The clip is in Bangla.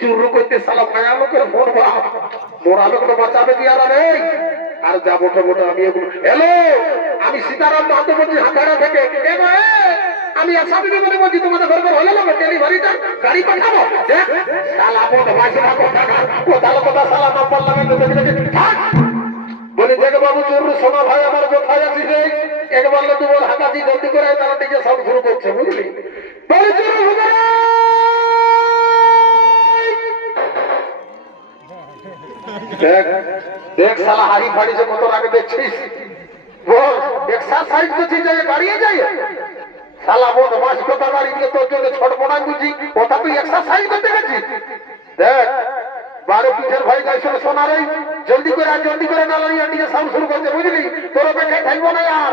চুরু করতে সালা ভাঙা লোকের ফোন মোরা লোক বাঁচাবে কি আর নেই আর যা বটে বটে আমি হ্যালো আমি সীতারাম মাহাতো বলছি হাতারা থেকে আমি আশা দিদি বলে বলছি তোমাদের ঘর ঘর হলো না ডেলিভারিটা গাড়ি পাঠাবো সালা বড় ভাইসে না কথা কথা সালা না পারলাম বলি দেখে বাবু চুরু সোনা ভাই আমার কোথায় আছিস রে একবার তো বল হাতাতি জলদি করে তারা নিজে সব শুরু করছে বুঝলি বলি চুরু দেখ দেখ সালা হাড়ি ফাড়ি যে কত আগে দেখছিস বল এক্সারসাইজ করছিস যে গাড়িয়ে যাই সালা বল মাছ কথা গাড়ি দিয়ে তোর জন্য ছটপটা বুঝি ওটা তুই এক্সারসাইজ করতে গেছিস দেখ বারো পিঠের ভাই গাইছিল সোনারে জলদি করে না লাগিয়ে নিজে সাউন্ড শুরু করতে বুঝলি তোর অপেক্ষায় থাকবো না আর